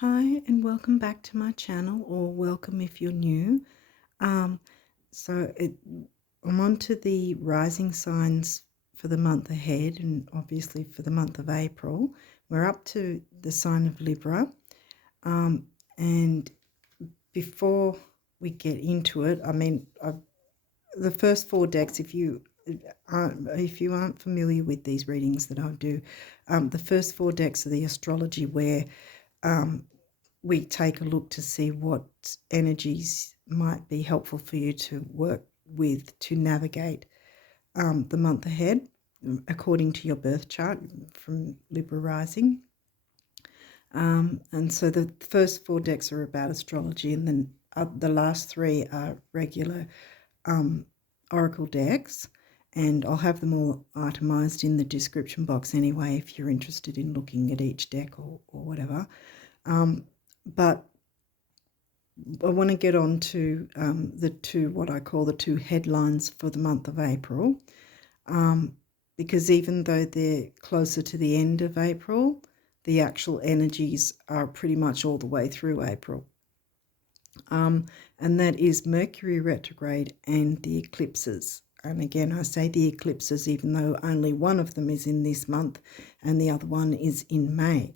Hi and welcome back to my channel, or welcome if you're new. Um, so it, I'm on to the rising signs for the month ahead, and obviously for the month of April. We're up to the sign of Libra. And before we get into it, the first four decks, if you aren't familiar with these readings that I do, the first four decks are the astrology, where we take a look to see what energies might be helpful for you to work with to navigate the month ahead according to your birth chart from Libra rising. And so the first four decks are about astrology, and then the last three are regular oracle decks. And I'll have them all itemized in the description box anyway if you're interested in looking at each deck or whatever. But I want to get on to what I call the two headlines for the month of April, because even though they're closer to the end of April, the actual energies are pretty much all the way through April. And that is Mercury retrograde and the eclipses. And again, I say the eclipses even though only one of them is in this month and the other one is in May,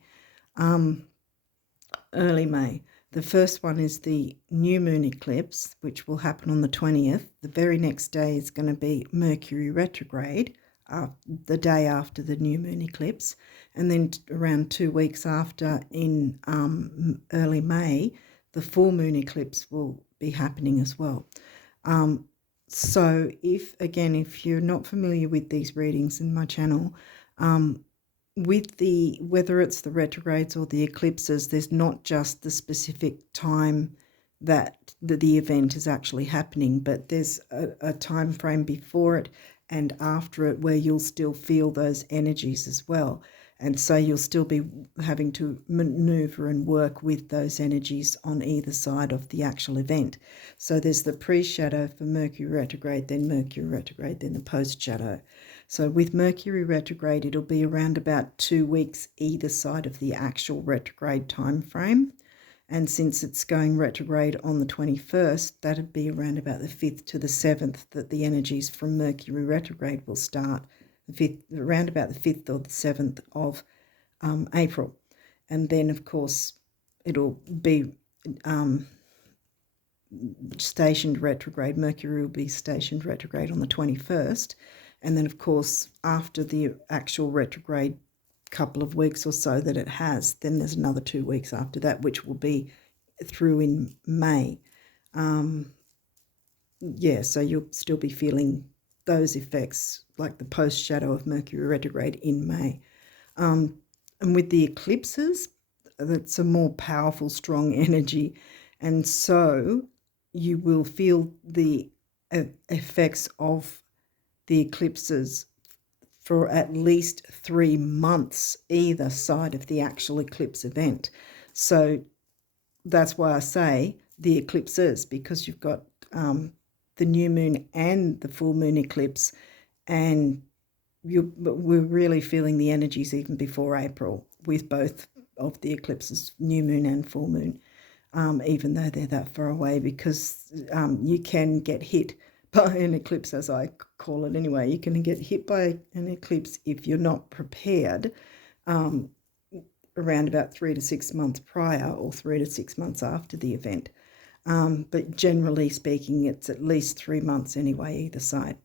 early May. The first one is the new moon eclipse, which will happen on the 20th. The very next day is going to be Mercury retrograde, the day after the new moon eclipse. And then around 2 weeks after, in early May, the full moon eclipse will be happening as well. So if you're not familiar with these readings in my channel, whether it's the retrogrades or the eclipses, there's not just the specific time that the event is actually happening, but there's a time frame before it and after it where you'll still feel those energies as well. And so you'll still be having to maneuver and work with those energies on either side of the actual event. So there's the pre-shadow for Mercury retrograde, then Mercury retrograde, then the post-shadow. So with Mercury retrograde, it'll be around about 2 weeks either side of the actual retrograde time frame. And since it's going retrograde on the 21st, that'd be around about the 5th to the 7th that the energies from Mercury retrograde will start, around about the 5th or the 7th of April. And then, of course, it'll be stationed retrograde. Mercury will be stationed retrograde on the 21st. And then, of course, after the actual retrograde couple of weeks or so that it has, then there's another 2 weeks after that, which will be through in May. So you'll still be feeling those effects, like the post-shadow of Mercury retrograde in May. And with the eclipses, that's a more powerful, strong energy. And so you will feel the effects of the eclipses for at least 3 months either side of the actual eclipse event. So that's why I say the eclipses, because you've got the new moon and the full moon eclipse, and we're really feeling the energies even before April with both of the eclipses, new moon and full moon, even though they're that far away, because you can get hit by an eclipse, as I call it anyway. You can get hit by an eclipse if you're not prepared around about 3 to 6 months prior or 3 to 6 months after the event. But generally speaking, it's at least 3 months anyway, either side.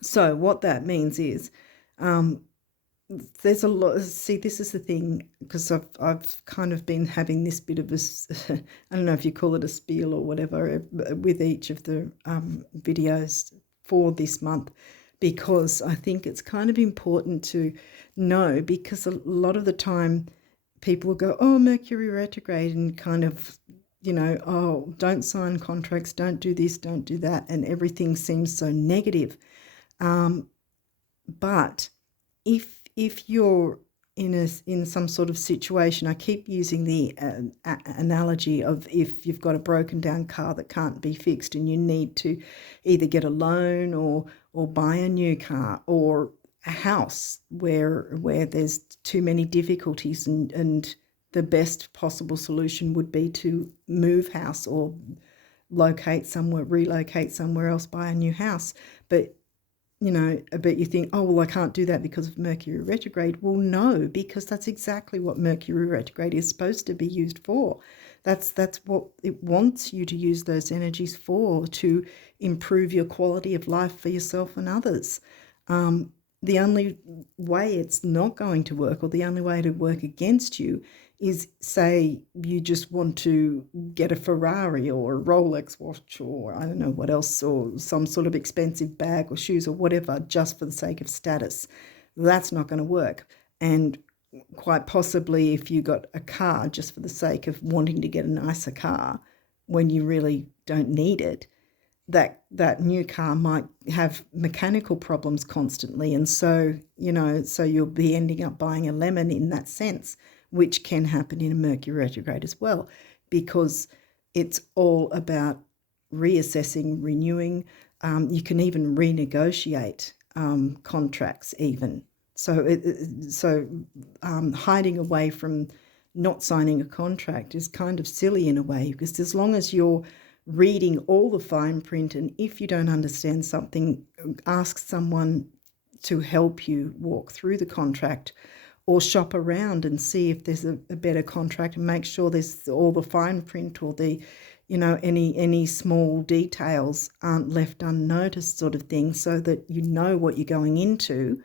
So what that means is there's a lot. See, this is the thing, because I've kind of been having this bit of a, I don't know if you call it a spiel or whatever, with each of the videos for this month, because I think it's kind of important to know, because a lot of the time people will go, oh, Mercury retrograde, and kind of, oh, don't sign contracts, don't do this, don't do that, and everything seems so negative. But if you're in some sort of situation, I keep using the analogy of if you've got a broken down car that can't be fixed and you need to either get a loan or buy a new car, or a house where there's too many difficulties and the best possible solution would be to move house or relocate somewhere else, buy a new house. But but you think, oh, well, I can't do that because of Mercury retrograde. Well, no, because that's exactly what Mercury retrograde is supposed to be used for. That's what it wants you to use those energies for, to improve your quality of life for yourself and others. The only way it's not going to work, or the only way to work against you, is, say you just want to get a Ferrari or a Rolex watch, or I don't know what else, or some sort of expensive bag or shoes or whatever, just for the sake of status. That's not going to work. And quite possibly, if you got a car just for the sake of wanting to get a nicer car when you really don't need it, that new car might have mechanical problems constantly, and so you'll be ending up buying a lemon in that sense, which can happen in a Mercury retrograde as well, because it's all about reassessing, renewing. You can even renegotiate contracts even. So hiding away from not signing a contract is kind of silly in a way, because as long as you're reading all the fine print, and if you don't understand something, ask someone to help you walk through the contract, or shop around and see if there's a better contract, and make sure there's all the fine print, or the any small details aren't left unnoticed, sort of thing, so that you know what you're going into,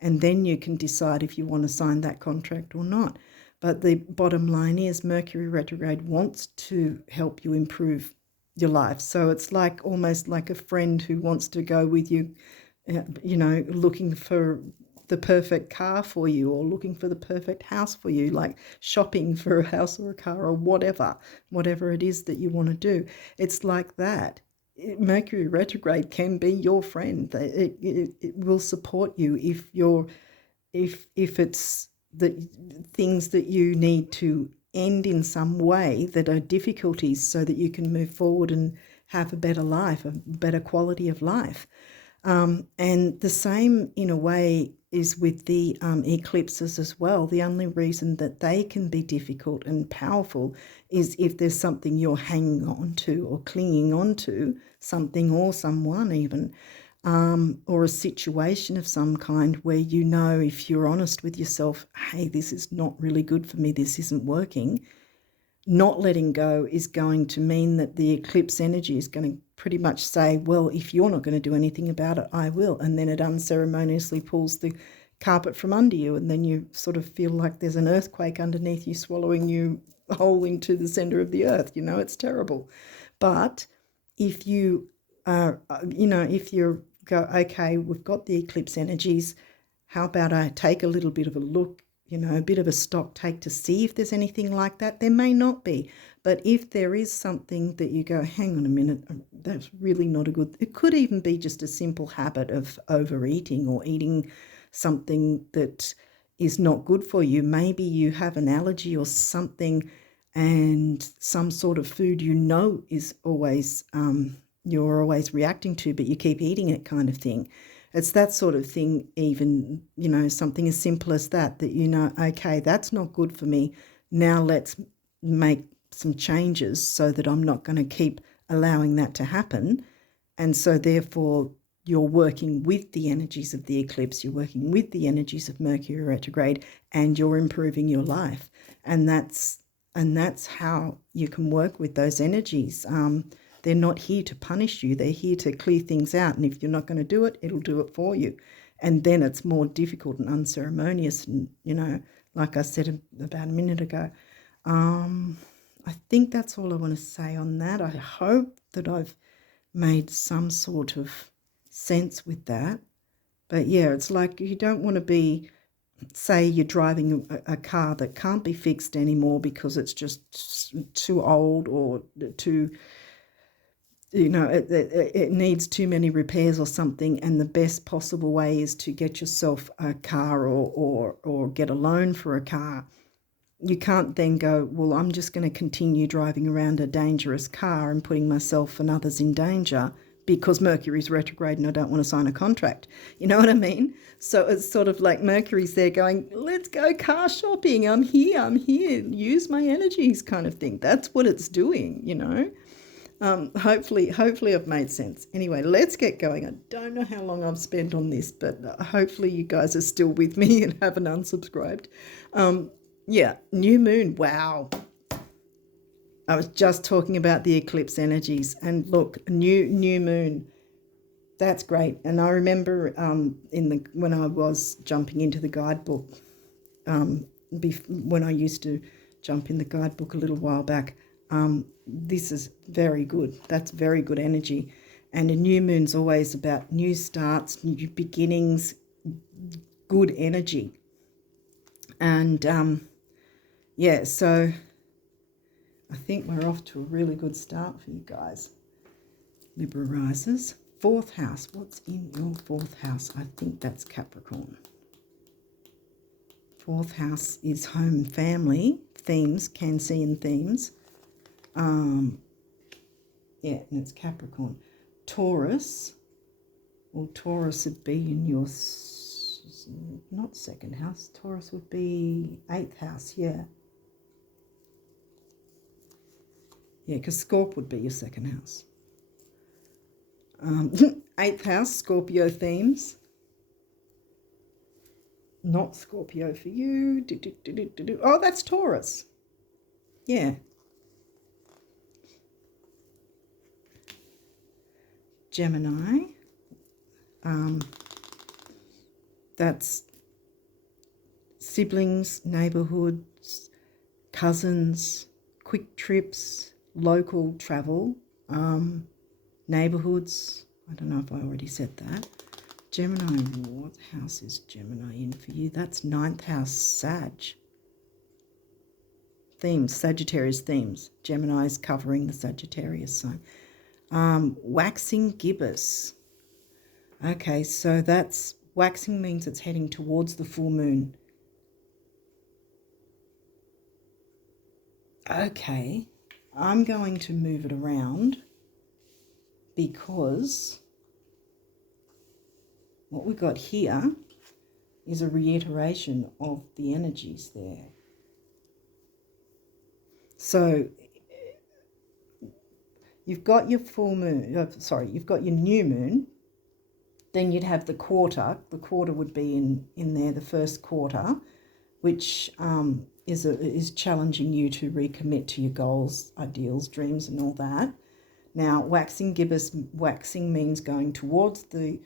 and then you can decide if you want to sign that contract or not. But the bottom line is, Mercury retrograde wants to help you improve your life. So it's like almost like a friend who wants to go with you, looking for the perfect car for you, or looking for the perfect house for you, like shopping for a house or a car or whatever it is that you want to do. It's like that. Mercury retrograde can be your friend. It will support you if it's the things that you need to end in some way that are difficulties, so that you can move forward and have a better life, a better quality of life. And the same, in a way, is with the eclipses as well. The only reason that they can be difficult and powerful is if there's something you're hanging on to or clinging on to, something or someone even, or a situation of some kind where if you're honest with yourself, hey, this is not really good for me, this isn't working, not letting go is going to mean that the eclipse energy is going to pretty much say, well, if you're not going to do anything about it, I will. And then it unceremoniously pulls the carpet from under you, and then you sort of feel like there's an earthquake underneath you, swallowing you whole into the center of the earth. It's terrible. But if you if you go, okay, we've got the eclipse energies, how about I take a little bit of a look, a bit of a stock take to see if there's anything like that. There may not be, but if there is something that you go, hang on a minute, that's really not a good, it could even be just a simple habit of overeating or eating something that is not good for you. Maybe you have an allergy or something, and some sort of food is always, you're always reacting to, but you keep eating it, kind of thing. It's that sort of thing, even, something as simple as that, okay, that's not good for me. Now let's make some changes so that I'm not going to keep allowing that to happen. And so therefore you're working with the energies of the eclipse, you're working with the energies of Mercury retrograde, and you're improving your life. And that's how you can work with those energies. They're not here to punish you. They're here to clear things out. And if you're not going to do it, it'll do it for you. And then it's more difficult and unceremonious. And, like I said about a minute ago, I think that's all I want to say on that. I hope that I've made some sort of sense with that. But yeah, it's like you don't want to be, say you're driving a car that can't be fixed anymore because it's just too old, or too, it needs too many repairs or something, and the best possible way is to get yourself a car or get a loan for a car. You can't then go, well, I'm just going to continue driving around a dangerous car and putting myself and others in danger because Mercury's retrograde and I don't want to sign a contract. You know what I mean? So it's sort of like Mercury's there going, let's go car shopping. I'm here. Use my energies kind of thing. That's what it's doing, you know. Hopefully I've made sense. Anyway, let's get going. I don't know how long I've spent on this, but hopefully you guys are still with me and haven't unsubscribed. Yeah, new moon. Wow. I was just talking about the eclipse energies, and look, new moon. That's great. And I remember when I was jumping into the guidebook, when I used to jump in the guidebook a little while back, this is very good. That's very good energy. And a new moon's always about new starts, new beginnings, good energy. And yeah, so I think we're off to a really good start for you guys. Libra risers. 4th house. What's in your 4th house? I think that's Capricorn. 4th house is home, family, themes, Cancerian themes. Yeah, and it's Capricorn. Taurus. Well, Taurus would be in your, not 2nd house. Taurus would be 8th house, yeah. Yeah, because Scorp would be your 2nd house. 8th house, Scorpio themes. Not Scorpio for you. Oh, that's Taurus. Yeah. Gemini. That's siblings, neighborhoods, cousins, quick trips, local travel, neighborhoods. I don't know if I already said that. Gemini, what house is Gemini in for you? That's 9th house, Sag. Themes, Sagittarius themes. Gemini is covering the Sagittarius sign. Waxing gibbous. Okay, so that's, waxing means it's heading towards the full moon. Okay, I'm going to move it around because what we've got here is a reiteration of the energies there. So you've got your full moon, you've got your new moon, then you'd have the quarter. The quarter would be in there, the first quarter, which is challenging you to recommit to your goals, ideals, dreams and all that. Now, waxing gibbous, waxing means going towards the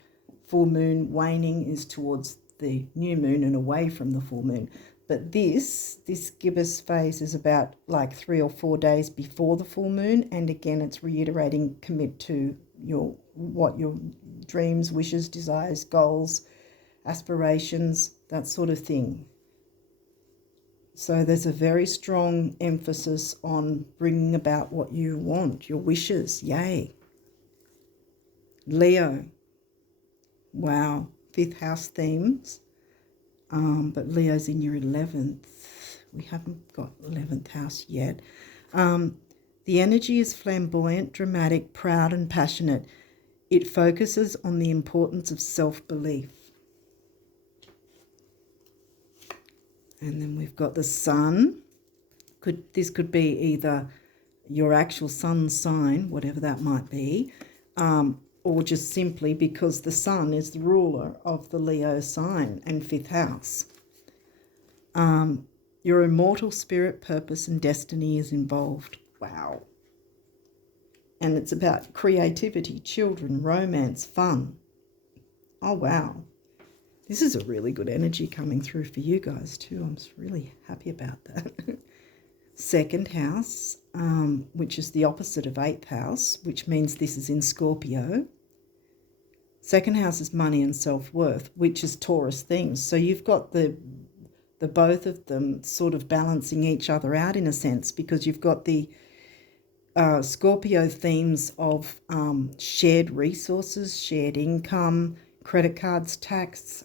full moon, waning is towards the new moon and away from the full moon. But this gibbous phase is about like 3 or 4 days before the full moon, and again it's reiterating commit to your dreams, wishes, desires, goals, aspirations, that sort of thing. So there's a very strong emphasis on bringing about what you want, your wishes. Yay. Leo. Wow. 5th house themes. But Leo's in your 11th. We haven't got 11th house yet. The energy is flamboyant, dramatic, proud and passionate. It focuses on the importance of self-belief. And then we've got the sun. This could be either your actual sun sign, whatever that might be, or just simply because the sun is the ruler of the Leo sign and 5th house. Your immortal spirit, purpose and destiny is involved. Wow. And it's about creativity, children, romance, fun. Oh, wow. This is a really good energy coming through for you guys too. I'm really happy about that. 2nd house, which is the opposite of 8th house, which means this is in Scorpio. 2nd house is money and self-worth, which is Taurus themes. So you've got the both of them sort of balancing each other out in a sense, because you've got the Scorpio themes of shared resources, shared income, credit cards, tax,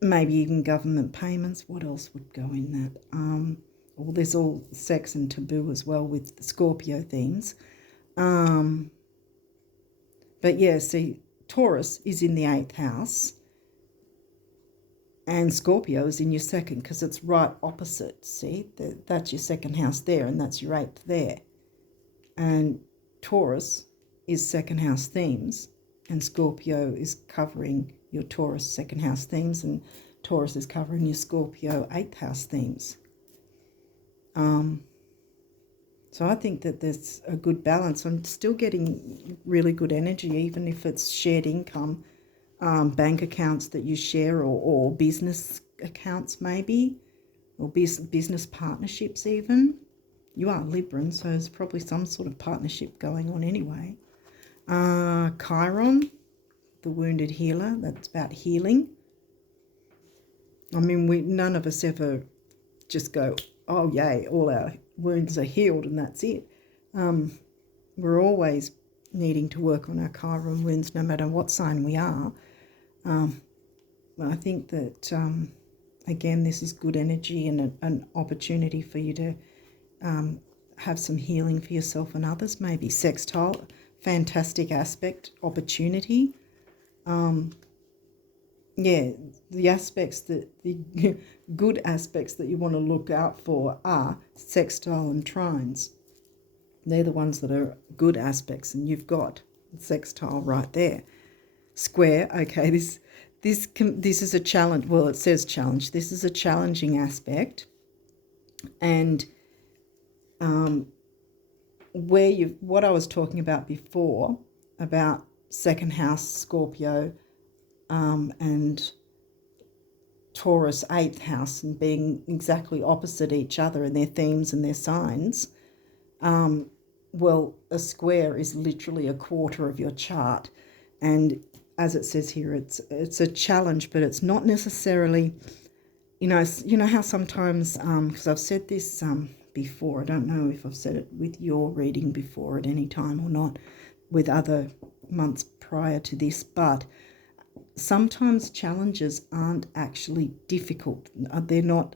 maybe even government payments. What else would go in that? Well, there's all sex and taboo as well with the Scorpio themes. But yeah, see, Taurus is in the 8th house and Scorpio is in your 2nd because it's right opposite. See, that's your 2nd house there and that's your 8th there. And Taurus is 2nd house themes and Scorpio is covering your Taurus 2nd house themes and Taurus is covering your Scorpio 8th house themes. So I think that there's a good balance. I'm still getting really good energy, even if it's shared income, bank accounts that you share, or business accounts maybe, or business partnerships even. You are Libran, so there's probably some sort of partnership going on anyway. Chiron, the wounded healer, that's about healing. I mean, none of us ever just go, oh yay, all our wounds are healed and that's it. We're always needing to work on our Chiron wounds no matter what sign we are. I think that, again, this is good energy and an opportunity for you to have some healing for yourself and others. Maybe sextile, fantastic aspect, opportunity. Yeah, the aspects the good aspects that you want to look out for are sextile and trines. They're the ones that are good aspects, and you've got sextile right there. Square, okay, this is a challenge. Well, it says challenge. This is a challenging aspect, and what I was talking about before about 2nd house Scorpio. And Taurus 8th house and being exactly opposite each other in their themes and their signs. Well, a square is literally a quarter of your chart. And as it says here, it's a challenge, but it's not necessarily, you know how sometimes, because I've said this before, I don't know if I've said it with your reading before at any time or not, with other months prior to this, but sometimes challenges aren't actually difficult. They're not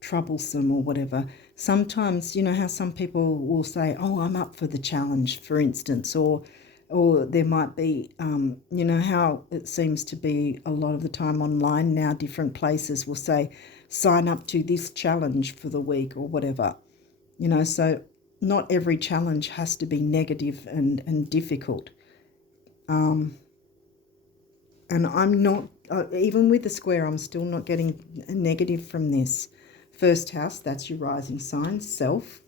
troublesome or whatever. Sometimes, you know how some people will say, oh, I'm up for the challenge, for instance, or there might be, you know how it seems to be a lot of the time online now, different places will say, sign up to this challenge for the week or whatever. You know, so not every challenge has to be negative and difficult. And I'm not, even with the square, I'm still not getting a negative from this. 1st house, that's your rising sign, self,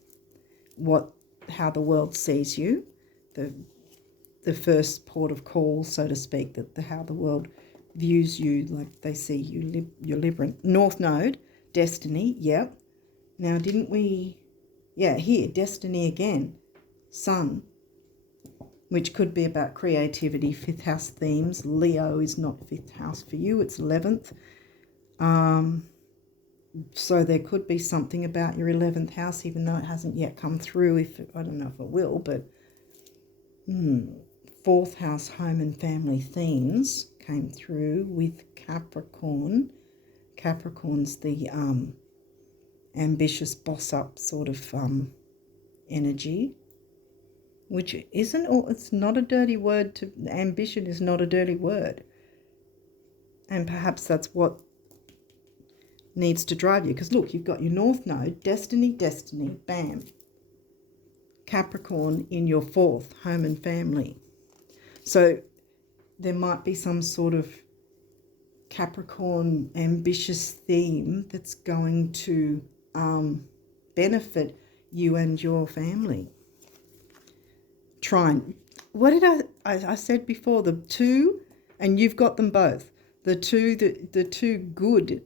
how the world sees you, the first port of call, so to speak, how the world views you, like they see you, you're Libra. North Node, destiny, yep. Now, didn't we, yeah, here, destiny again, sun, which could be about creativity, 5th house themes. Leo is not 5th house for you, it's 11th. So there could be something about your 11th house, even though it hasn't yet come through. I don't know if it will, but 4th house, home and family themes came through with Capricorn. Capricorn's the ambitious boss-up sort of energy. Which isn't, it's not a dirty word. Ambition is not a dirty word. And perhaps that's what needs to drive you. Because look, you've got your North Node, destiny, bam. Capricorn in your 4th, home and family. So there might be some sort of Capricorn ambitious theme that's going to benefit you and your family. Trine. What did I said before, the 2, and you've got them both. The two good,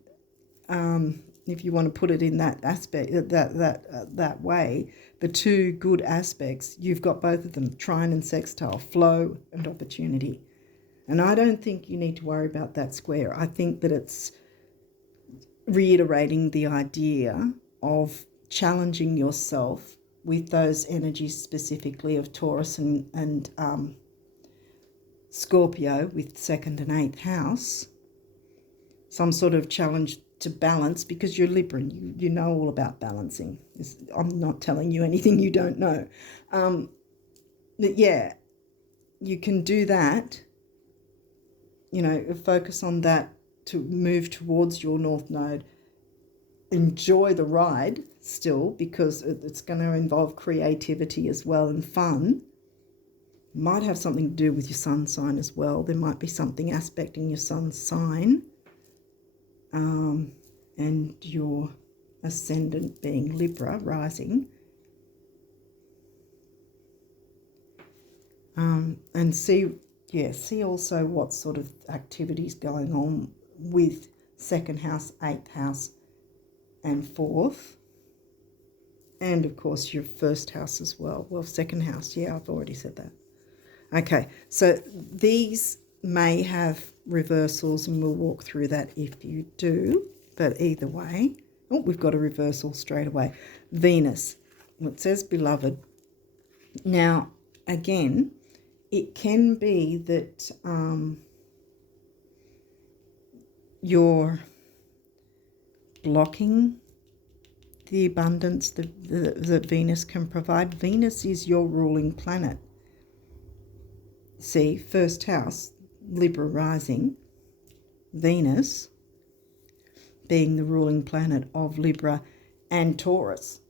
if you want to put it in that aspect, that way, the 2 good aspects, you've got both of them, trine and sextile, flow and opportunity. And I don't think you need to worry about that square. I think that it's reiterating the idea of challenging yourself with those energies specifically of Taurus and Scorpio with 2nd and 8th house. Some sort of challenge to balance, because you're Libran. You know all about balancing. I'm not telling you anything you don't know. But yeah, you can do that, you know, focus on that to move towards your North Node. Enjoy the ride still, because it's going to involve creativity as well and fun. Might have something to do with your sun sign as well. There might be something aspecting your sun sign, and your ascendant being Libra rising. And see also what sort of activities going on with second house, eighth house, and fourth, and of course your first house as well. Well, second house, yeah, I've already said that. Okay, so these may have reversals, and we'll walk through that if you do, but either way, oh, we've got a reversal straight away. Venus, it says beloved. Now, again, it can be that you're blocking the abundance that Venus can provide. Venus is your ruling planet. See, first house, Libra rising, Venus being the ruling planet of Libra and Taurus.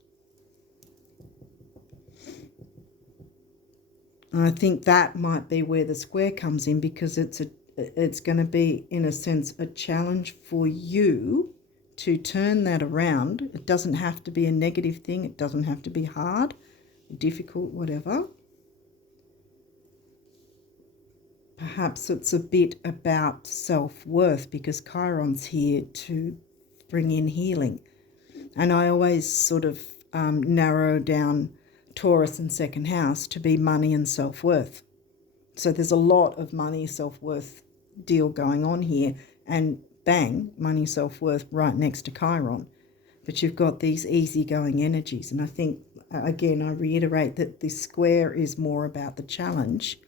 And I think that might be where the square comes in, because it's going to be, in a sense, a challenge for you to turn that around. It doesn't have to be a negative thing. It doesn't have to be hard, difficult, whatever. Perhaps it's a bit about self-worth, because Chiron's here to bring in healing. And I always sort of narrow down Taurus and second house to be money and self-worth. So there's a lot of money, self-worth deal going on here, and bang, money, self-worth right next to Chiron. But you've got these easygoing energies. And I think, again, I reiterate that this square is more about the challenge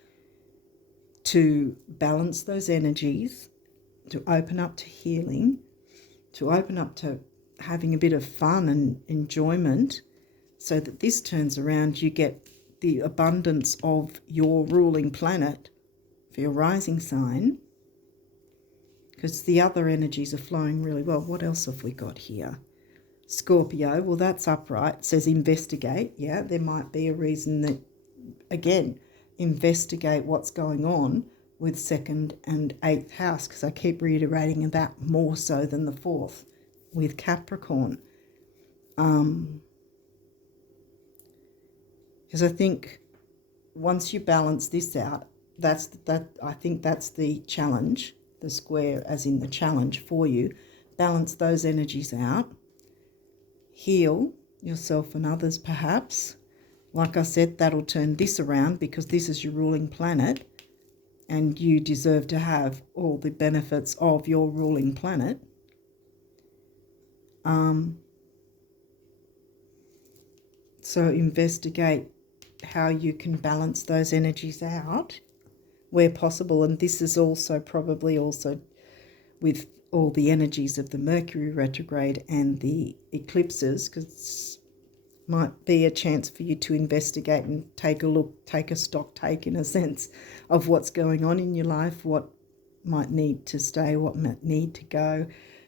to balance those energies, to open up to healing, to open up to having a bit of fun and enjoyment, so that this turns around, you get the abundance of your ruling planet for your rising sign, because the other energies are flowing really well. What else have we got here? Scorpio, well, that's upright. It says investigate. Yeah, there might be a reason that, again, investigate what's going on with second and eighth house, because I keep reiterating that more so than the fourth with Capricorn. Because I think once you balance this out, I think that's the challenge, the square as in the challenge for you. Balance those energies out. Heal yourself and others perhaps. Like I said, that'll turn this around, because this is your ruling planet and you deserve to have all the benefits of your ruling planet. So investigate how you can balance those energies out where possible. And this is also probably also with all the energies of the Mercury retrograde and the eclipses, because might be a chance for you to investigate and take a look, take a stock take in a sense of what's going on in your life, what might need to stay, what might need to go,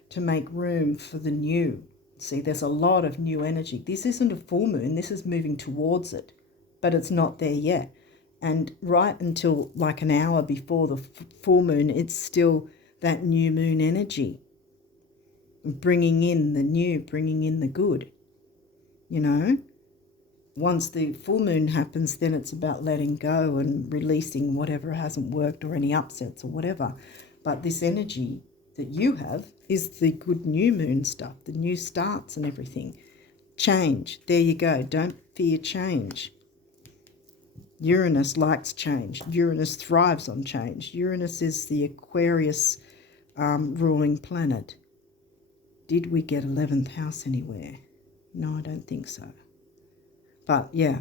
to make room for the new. See, there's a lot of new energy. This isn't a full moon, this is moving towards it, but it's not there yet. And right until like an hour before the full moon, it's still that new moon energy, bringing in the new, bringing in the good. You know, once the full moon happens, then it's about letting go and releasing whatever hasn't worked or any upsets or whatever. But this energy that you have is the good new moon stuff, the new starts and everything. Change, there you go. Don't fear change. Uranus likes change. Uranus thrives on change. Uranus is the Aquarius ruling planet. Did we get 11th house anywhere? No, I don't think so. But yeah,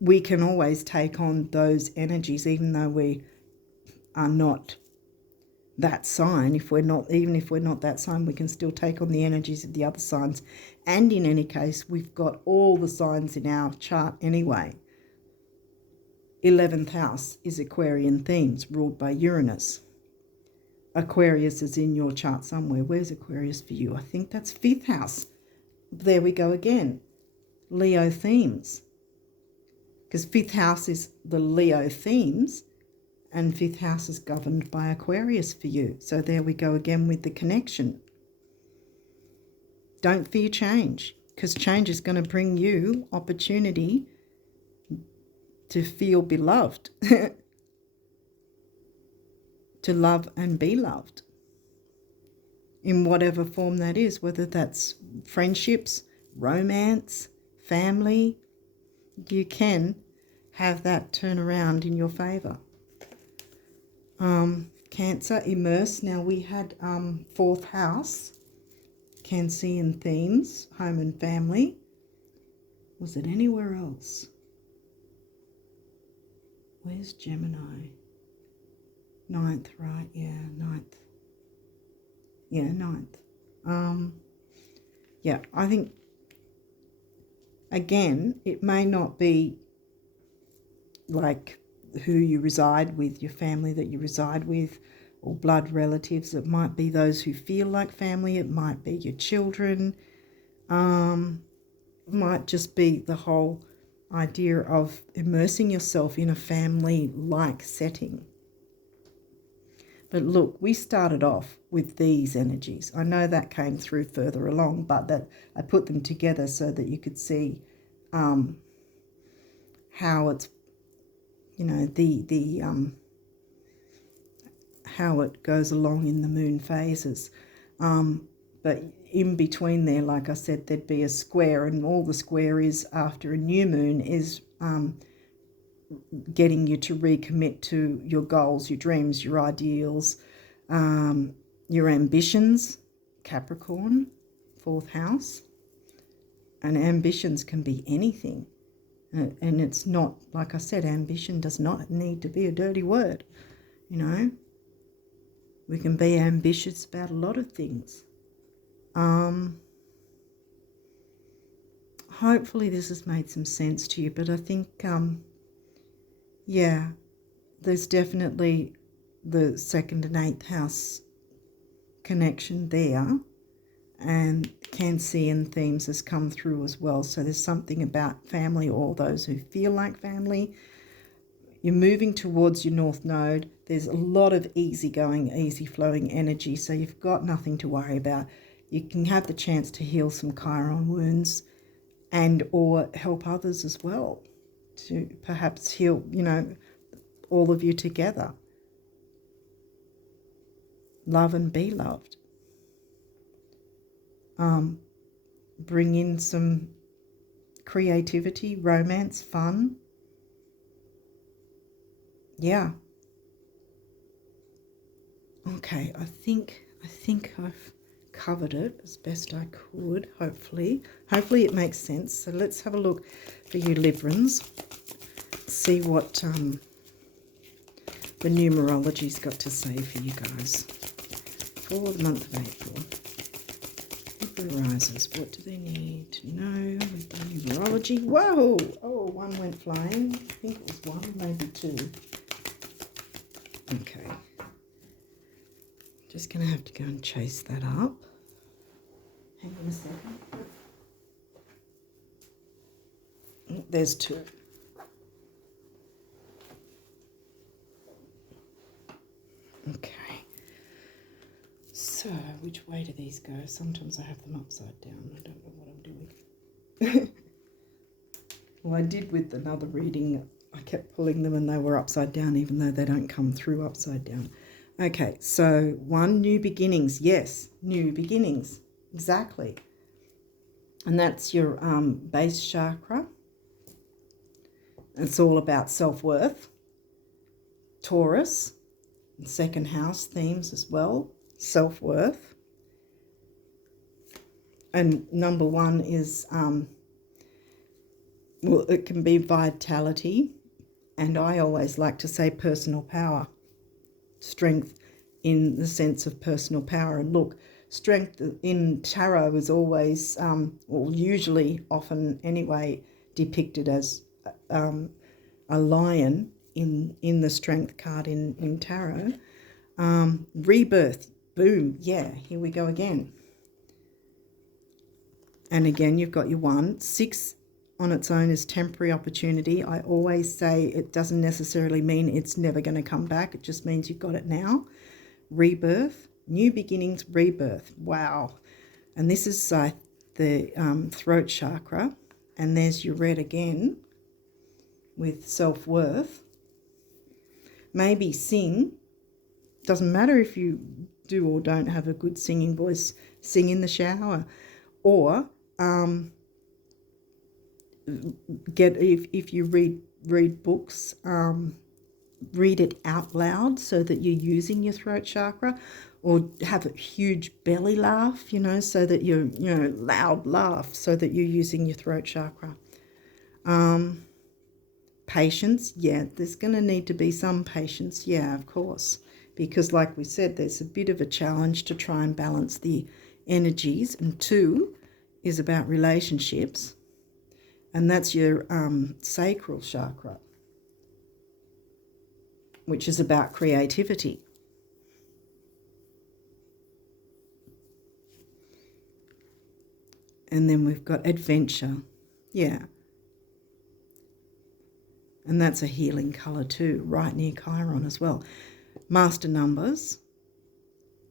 we can always take on those energies, even though we are not that sign. Even if we're not that sign, we can still take on the energies of the other signs. And in any case, we've got all the signs in our chart anyway. 11th house is Aquarian themes, ruled by Uranus. Aquarius is in your chart somewhere. Where's Aquarius for you? I think that's 5th house. There we go again. Leo themes. Because 5th house is the Leo themes, and 5th house is governed by Aquarius for you. So there we go again with the connection. Don't fear change, because change is going to bring you opportunity to feel beloved, to love and be loved in whatever form that is, whether that's friendships, romance, family. You can have that turn around in your favour. Cancer, immerse. Now we had 4th house, Cancerian themes, home and family. Was it anywhere else? Where's Gemini? 9th, right? Yeah, 9th. Yeah, 9th. Yeah, I think, again, it may not be like who you reside with, your family that you reside with, or blood relatives. It might be those who feel like family. It might be your children. It might just be the whole idea of immersing yourself in a family-like setting. But look, we started off with these energies. I know that came through further along, but that I put them together so that you could see how it's, you know, how it goes along in the moon phases. But in between there, like I said, there'd be a square, and all the square is after a new moon is getting you to recommit to your goals, your dreams, your ideals, your ambitions. Capricorn, 4th house. And ambitions can be anything. And it's not, like I said, ambition does not need to be a dirty word, you know. We can be ambitious about a lot of things. Hopefully this has made some sense to you, but I think, yeah, there's definitely the 2nd and 8th house connection there, and Cancerian themes has come through as well. So there's something about family, or those who feel like family. You're moving towards your North Node. There's a lot of easygoing, easy-flowing energy, so you've got nothing to worry about. You can have the chance to heal some Chiron wounds and or help others as well to perhaps heal, you know, all of you together. Love and be loved. Bring in some creativity, romance, fun. Yeah. Okay, I think I've covered it as best I could, hopefully. Hopefully it makes sense. So let's have a look for you Librans. See what the numerology's got to say for you guys for the month of April. Libra risers, what do they need to know with the numerology? Whoa! Oh, one went flying. I think it was one, maybe two. Okay. Just going to have to go and chase that up. Hang on a second. There's two. Okay. So, which way do these go? Sometimes I have them upside down. I don't know what I'm doing. Well, I did with another reading. I kept pulling them and they were upside down, even though they don't come through upside down. Okay, so 1, new beginnings. Yes, new beginnings. Exactly. And that's your base chakra. It's all about self-worth. Taurus, 2nd house themes as well. Self-worth. And number 1 is, well, it can be vitality. And I always like to say personal power. Strength in the sense of personal power. And look, strength in tarot is always, or usually, often anyway, depicted as a lion in the strength card in tarot. Rebirth, boom, yeah, here we go again. And again, you've got your 1. 6 on its own is temporary opportunity. I always say it doesn't necessarily mean it's never going to come back. It just means you've got it now. Rebirth, new beginnings, rebirth. Wow. And this is the throat chakra. And there's your red again with self-worth. Maybe sing. Doesn't matter if you do or don't have a good singing voice. Sing in the shower. Or if you read books, read it out loud so that you're using your throat chakra, or have a huge belly laugh, so that you're, loud laugh so that you're using your throat chakra. Patience, yeah, there's going to need to be some patience, yeah, of course, because like we said, there's a bit of a challenge to try and balance the energies, and 2 is about relationships, and that's your sacral chakra, which is about creativity. And then we've got adventure, yeah. And that's a healing colour too, right near Chiron as well. Master numbers,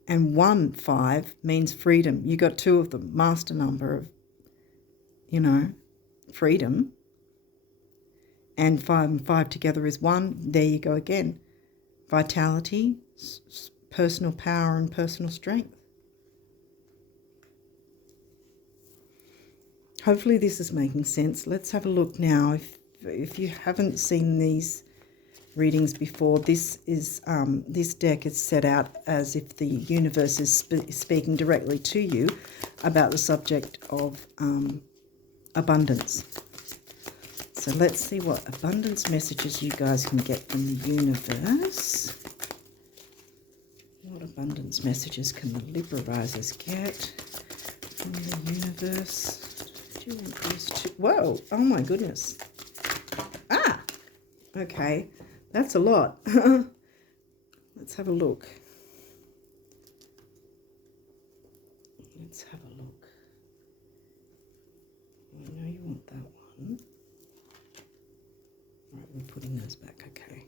and 1, 5 means freedom. You got 2 of them, master number of, freedom. And 5 and 5 together is 1. There you go again. Vitality, personal power and personal strength. Hopefully this is making sense. Let's have a look now. If you haven't seen these readings before, this is this deck is set out as if the universe is speaking directly to you about the subject of abundance. So let's see what abundance messages you guys can get from the universe. What abundance messages can the Libra risers get from the universe? Do you want these two? Whoa, oh my goodness. Ah, okay, that's a lot. Let's have a look. Let's have a look. I know you want that one. All right, we're putting those back, okay.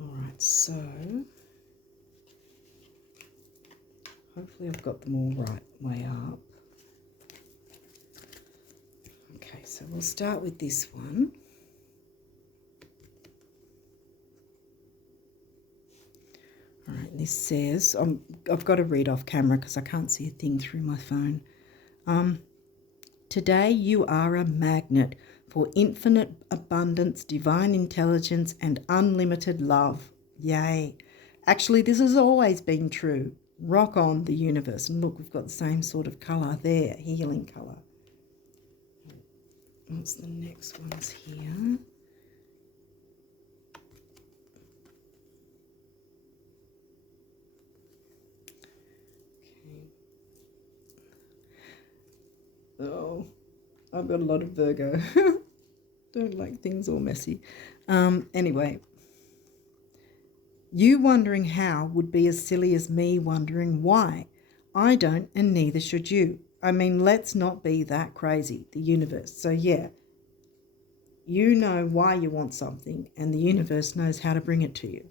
All right, so hopefully I've got them all right way up. Okay, so we'll start with this one. All right, this says, I've got to read off camera because I can't see a thing through my phone. Today you are a magnet for infinite abundance, divine intelligence, and unlimited love. Yay. Actually, this has always been true. Rock on, the universe. And look, we've got the same sort of colour there, healing colour. What's the next ones here? Okay. Oh, I've got a lot of Virgo. Don't like things all messy. Anyway, you wondering how would be as silly as me wondering why. I don't, and neither should you. I mean, let's not be that crazy, the universe. So yeah, you know why you want something, and the universe knows how to bring it to you.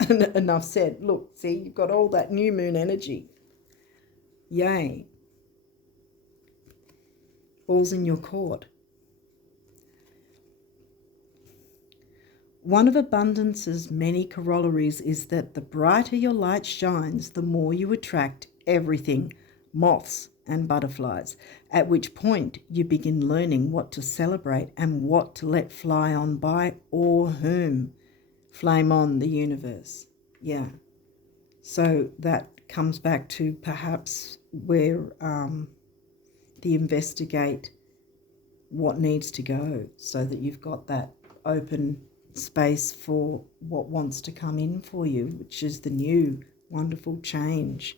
And enough said. Look, see, you've got all that new moon energy. Yay. Ball's in your court. One of abundance's many corollaries is that the brighter your light shines, the more you attract everything, moths and butterflies, at which point you begin learning what to celebrate and what to let fly on by or whom. Flame on, the universe. Yeah. So that comes back to perhaps where the investigate what needs to go, so that you've got that open space for what wants to come in for you, which is the new wonderful change.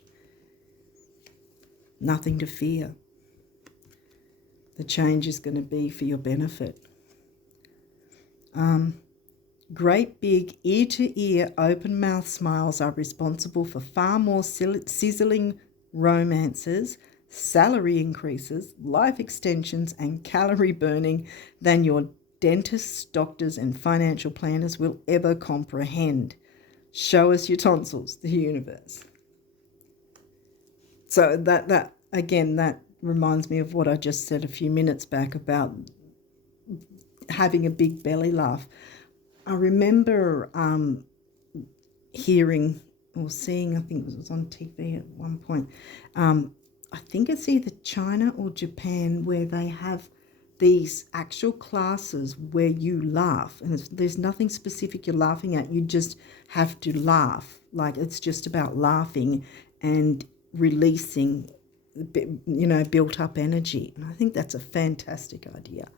Nothing to fear. The change is going to be for your benefit. Great big ear-to-ear open mouth smiles are responsible for far more sizzling romances, salary increases, life extensions, and calorie burning than your dentists, doctors, and financial planners will ever comprehend. Show us your tonsils, the universe. So that again, that reminds me of what I just said a few minutes back about having a big belly laugh. I remember hearing or seeing, I think it was on TV at one point, I think it's either China or Japan, where they have these actual classes where you laugh, and there's nothing specific you're laughing at. You just have to laugh. Like, it's just about laughing and releasing, built up energy. And I think that's a fantastic idea.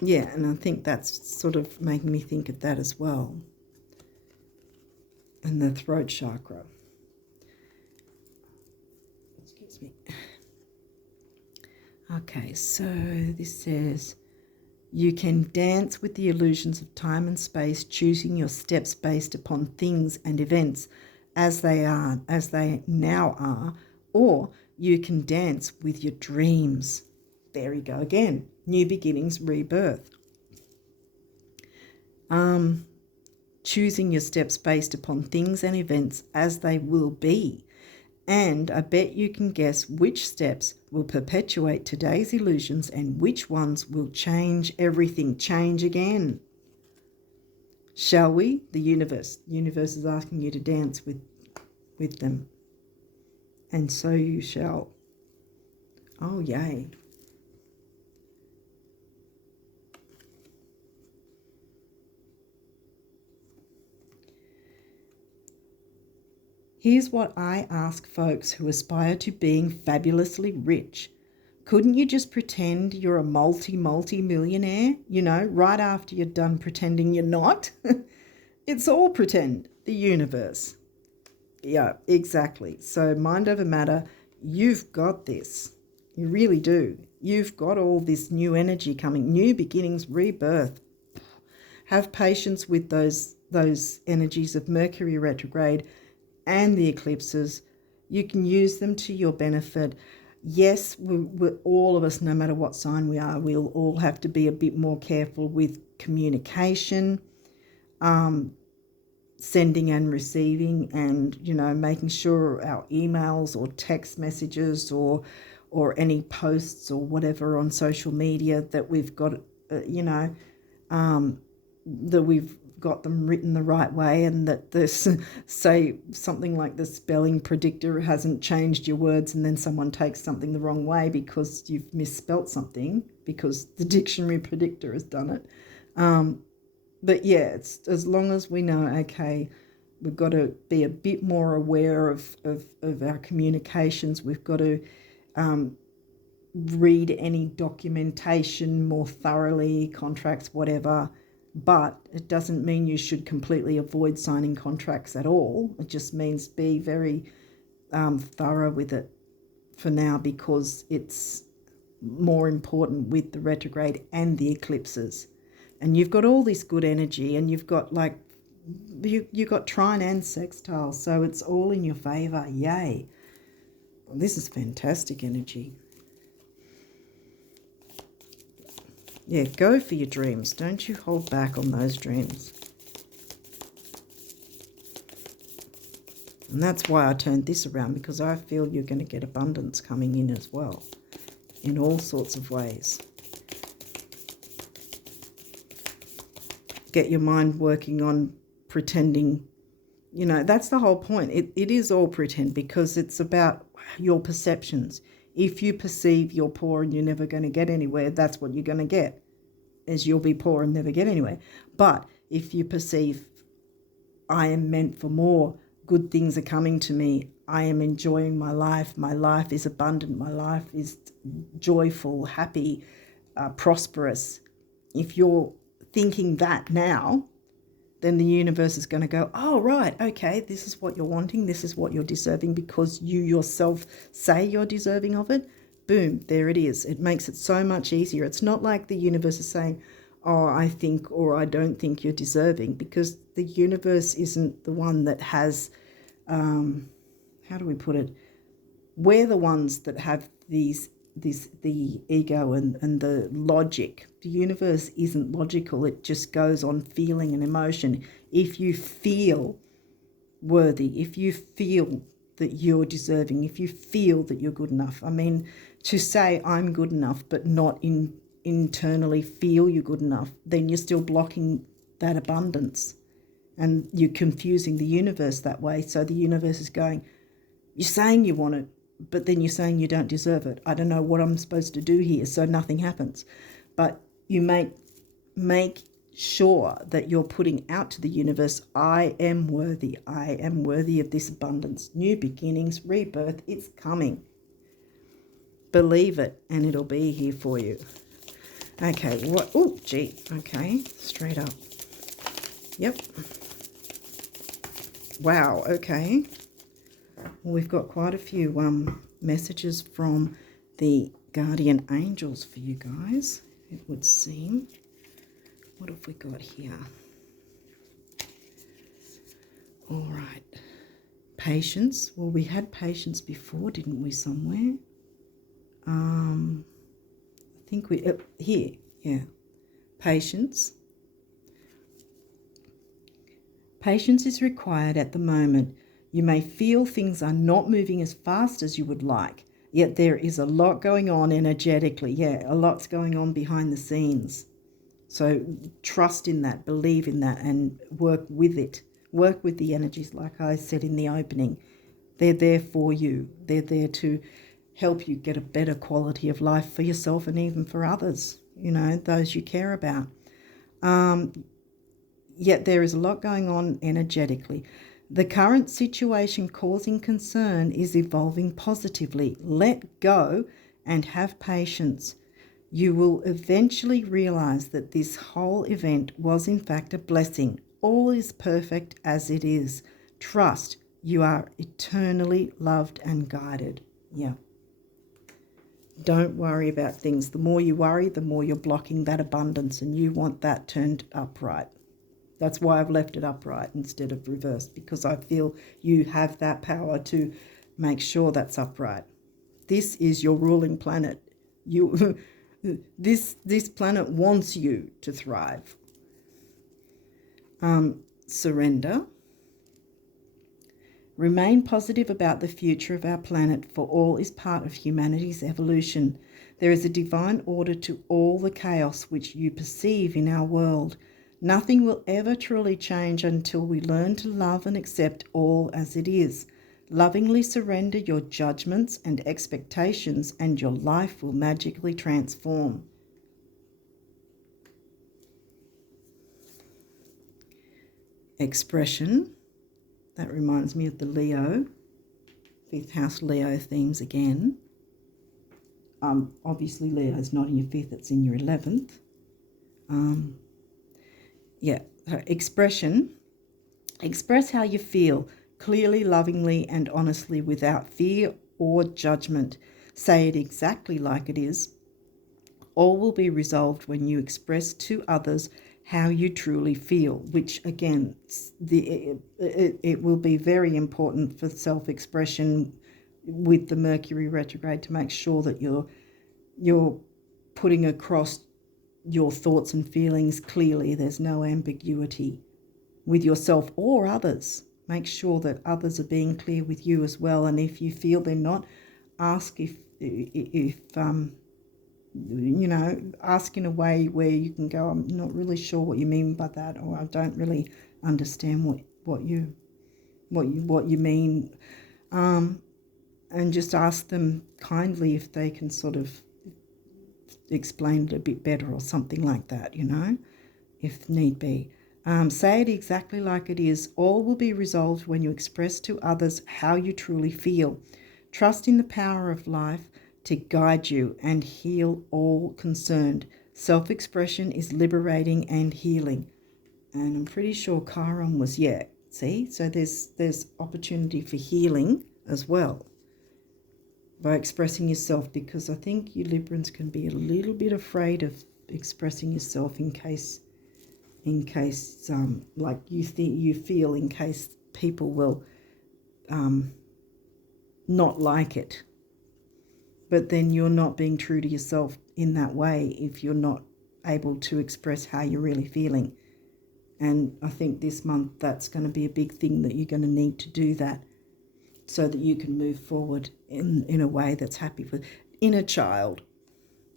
Yeah, and I think that's sort of making me think of that as well. And the throat chakra. Excuse me. Okay, so this says, you can dance with the illusions of time and space, choosing your steps based upon things and events as they now are, or you can dance with your dreams. There we go again. New beginnings, rebirth. Choosing your steps based upon things and events as they will be. And I bet you can guess which steps will perpetuate today's illusions and which ones will change everything, change again. Shall we? The universe. The universe is asking you to dance with them. And so you shall. Oh, yay. Here's what I ask folks who aspire to being fabulously rich. Couldn't you just pretend you're a multi-millionaire, right after you're done pretending you're not? It's all pretend, the universe. Yeah, exactly. So mind over matter, you've got this. You really do. You've got all this new energy coming, new beginnings, rebirth. Have patience with those energies of Mercury retrograde and the eclipses. You can use them to your benefit. Yes, we're all of us, no matter what sign we are, we'll all have to be a bit more careful with communication, sending and receiving, and making sure our emails or text messages or any posts or whatever on social media that we've got, that we've got them written the right way, and that this, say something like the spelling predictor hasn't changed your words and then someone takes something the wrong way because you've misspelt something because the dictionary predictor has done it. But yeah, it's as long as we know, okay, we've got to be a bit more aware of our communications. We've got to read any documentation more thoroughly, contracts, whatever. But it doesn't mean you should completely avoid signing contracts at all. It just means be very thorough with it for now, because it's more important with the retrograde and the eclipses. And you've got all this good energy, and you've got you've got trine and sextile, so it's all in your favour. Yay. Well, this is fantastic energy. Yeah, go for your dreams. Don't you hold back on those dreams. And that's why I turned this around, because I feel you're going to get abundance coming in as well, in all sorts of ways. Get your mind working on pretending. That's the whole point. It is all pretend, because it's about your perceptions. If you perceive you're poor and you're never going to get anywhere, that's what you're going to get, is you'll be poor and never get anywhere. But if you perceive, I am meant for more, good things are coming to me, I am enjoying my life is abundant, my life is joyful, happy, prosperous. If you're thinking that now, then the universe is going to go, oh, right, okay, this is what you're wanting, this is what you're deserving, because you yourself say you're deserving of it. boom, there it is. It makes it so much easier. It's not like the universe is saying, oh, I think or I don't think you're deserving, because the universe isn't the one that has, how do we put it? We're the ones that have the ego and the logic. The universe isn't logical. It just goes on feeling and emotion. If you feel worthy, if you feel that you're deserving, if you feel that you're good enough. I mean, to say I'm good enough but not internally feel you're good enough, then you're still blocking that abundance and you're confusing the universe that way. So the universe is going, you're saying you want it, but then you're saying you don't deserve it. I don't know what I'm supposed to do here, so nothing happens. But you make sure that you're putting out to the universe, I am worthy. I am worthy of this abundance. New beginnings, rebirth, it's coming. Believe it, and it'll be here for you. Okay, what? Oh, gee. Okay, straight up. Yep. Wow, okay. Well, we've got quite a few messages from the guardian angels for you guys, it would seem. What have we got here? All right. Patience. Well, we had patience before, didn't we, somewhere? I think we... here, yeah. Patience. Patience is required at the moment. You may feel things are not moving as fast as you would like, yet there is a lot going on energetically. Yeah, a lot's going on behind the scenes. So trust in that, believe in that, and work with it. Work with the energies, like I said in the opening. They're there for you. They're there to help you get a better quality of life for yourself and even for others, you know, those you care about. Yet there is a lot going on energetically. The current situation causing concern is evolving positively. Let go and have patience. You will eventually realize that this whole event was in fact a blessing. All is perfect as it is. Trust, you are eternally loved and guided. Yeah. Don't worry about things. The more you worry, the more you're blocking that abundance, and you want that turned upright. That's why I've left it upright instead of reversed, because I feel you have that power to make sure that's upright. This is your ruling planet. This planet wants you to thrive. Surrender. Remain positive about the future of our planet, for all is part of humanity's evolution. There is a divine order to all the chaos which you perceive in our world. Nothing will ever truly change until we learn to love and accept all as it is. Lovingly surrender your judgments and expectations, and your life will magically transform. Expression. That reminds me of the Leo, 5th house Leo themes again. Obviously Leo's not in your 5th, it's in your 11th. Expression. Express how you feel, clearly, lovingly, and honestly, without fear or judgment. Say it exactly like it is. All will be resolved when you express to others how you truly feel, which again, it will be very important for self-expression with the Mercury retrograde, to make sure that you're putting across your thoughts and feelings clearly. There's no ambiguity with yourself or others. Make sure that others are being clear with you as well. And if you feel they're not, ask if ask in a way where you can go, I'm not really sure what you mean by that, or I don't really understand what you mean, and just ask them kindly if they can sort of explain it a bit better or something like that, if need be. Say it exactly like it is. All will be resolved when you express to others how you truly feel. Trust in the power of life to guide you and heal all concerned. Self-expression is liberating and healing. And I'm pretty sure Chiron was, see? So there's opportunity for healing as well. by expressing yourself, because I think you Librans can be a little bit afraid of expressing yourself in case like you feel in case people will not like it. But then you're not being true to yourself in that way if you're not able to express how you're really feeling. And I think this month that's going to be a big thing, that you're going to need to do that so that you can move forward in a way that's happy for inner child.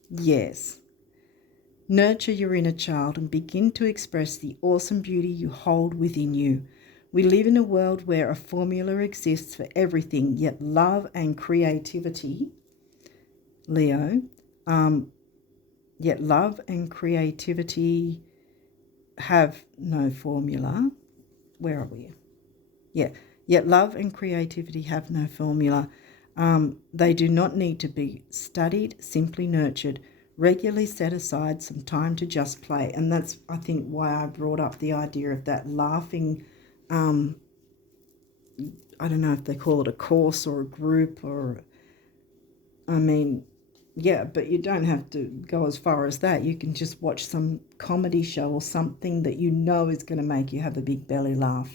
Yes. Nurture your inner child and begin to express the awesome beauty you hold within you. We live in a world where a formula exists for everything, yet love and creativity, Leo, yet love and creativity have no formula. Where are we? Yeah. Yet love and creativity have no formula. They do not need to be studied, simply nurtured. Regularly set aside some time to just play. And that's, I think, why I brought up the idea of that laughing, I don't know if they call it a course or a group, or, I mean, yeah, but you don't have to go as far as that. You can just watch some comedy show or something that you know is going to make you have a big belly laugh.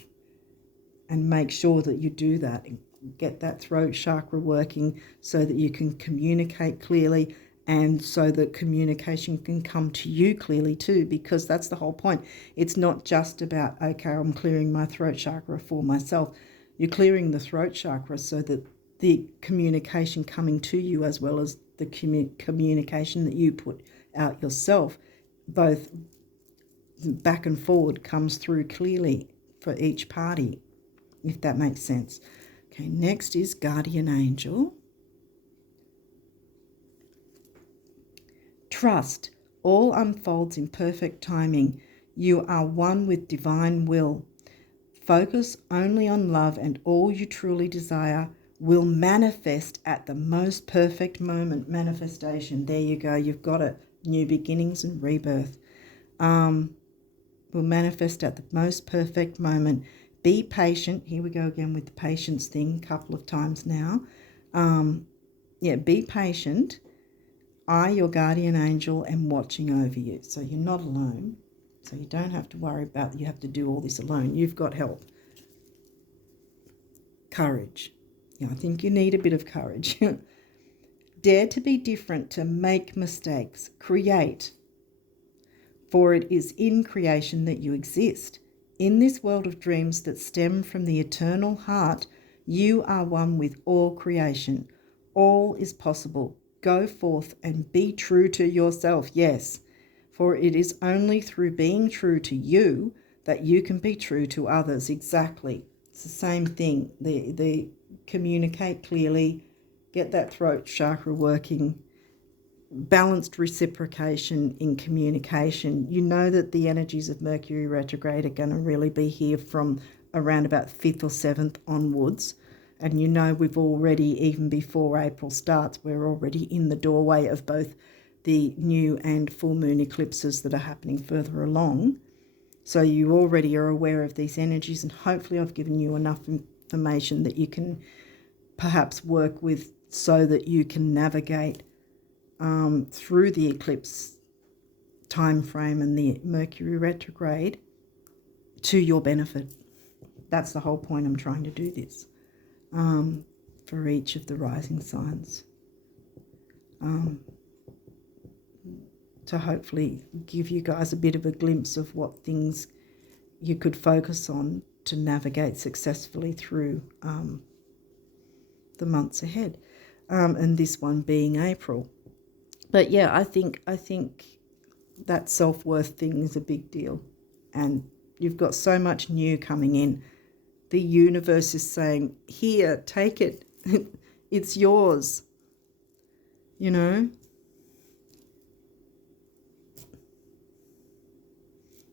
And make sure that you do that and get that throat chakra working so that you can communicate clearly, and so that communication can come to you clearly too, because that's the whole point. It's not just about, okay, I'm clearing my throat chakra for myself. You're clearing the throat chakra so that the communication coming to you, as well as the communication that you put out yourself, both back and forward, comes through clearly for each party, if that makes sense. Okay, next is guardian angel. Trust. All unfolds in perfect timing. You are one with divine will. Focus only on love, and all you truly desire will manifest at the most perfect moment. Manifestation. There you go. You've got it. New beginnings and rebirth. Will manifest at the most perfect moment. Be patient. Here we go again with the patience thing a couple of times now. Be patient. I, your guardian angel, am watching over you. So you're not alone. So you don't have to worry about you have to do all this alone. You've got help. Courage. Yeah, I think you need a bit of courage. Dare to be different, to make mistakes. Create. For it is in creation that you exist. In this world of dreams that stem from the eternal heart, you are one with all creation. All is possible. Go forth and be true to yourself. Yes, for it is only through being true to you that you can be true to others. Exactly. It's the same thing. They communicate clearly, get that throat chakra working, balanced reciprocation in communication. You know that the energies of Mercury retrograde are going to really be here from around about 5th or 7th onwards. And you know we've already, even before April starts, we're already in the doorway of both the new and full moon eclipses that are happening further along. So you already are aware of these energies, and hopefully I've given you enough information that you can perhaps work with so that you can navigate through the eclipse time frame and the Mercury retrograde to your benefit. That's the whole point. I'm trying to do this for each of the rising signs, to hopefully give you guys a bit of a glimpse of what things you could focus on to navigate successfully through the months ahead, and this one being April. But yeah, I think that self-worth thing is a big deal, and you've got so much new coming in. The universe is saying, here, take it. It's yours. You know?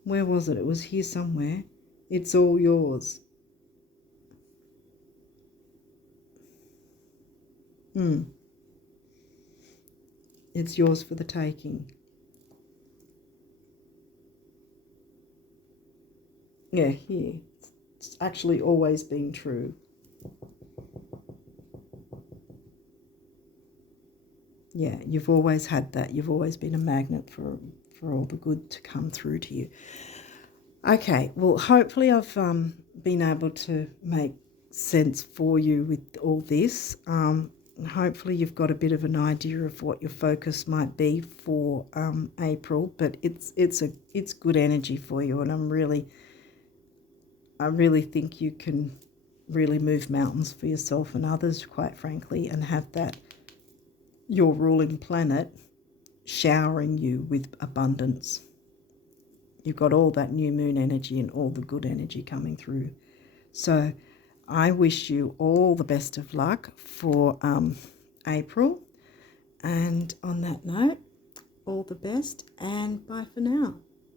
Where was it? It was here somewhere. It's all yours. It's yours for the taking. Yeah, here. It's actually always been true. Yeah, you've always had that. You've always been a magnet for all the good to come through to you. Okay, well, hopefully I've been able to make sense for you with all this. Hopefully you've got a bit of an idea of what your focus might be for April, but it's good energy for you, and I really think you can really move mountains for yourself and others, quite frankly, and have that your ruling planet showering you with abundance. You've got all that new moon energy and all the good energy coming through. So I wish you all the best of luck for April. And on that note, all the best and bye for now.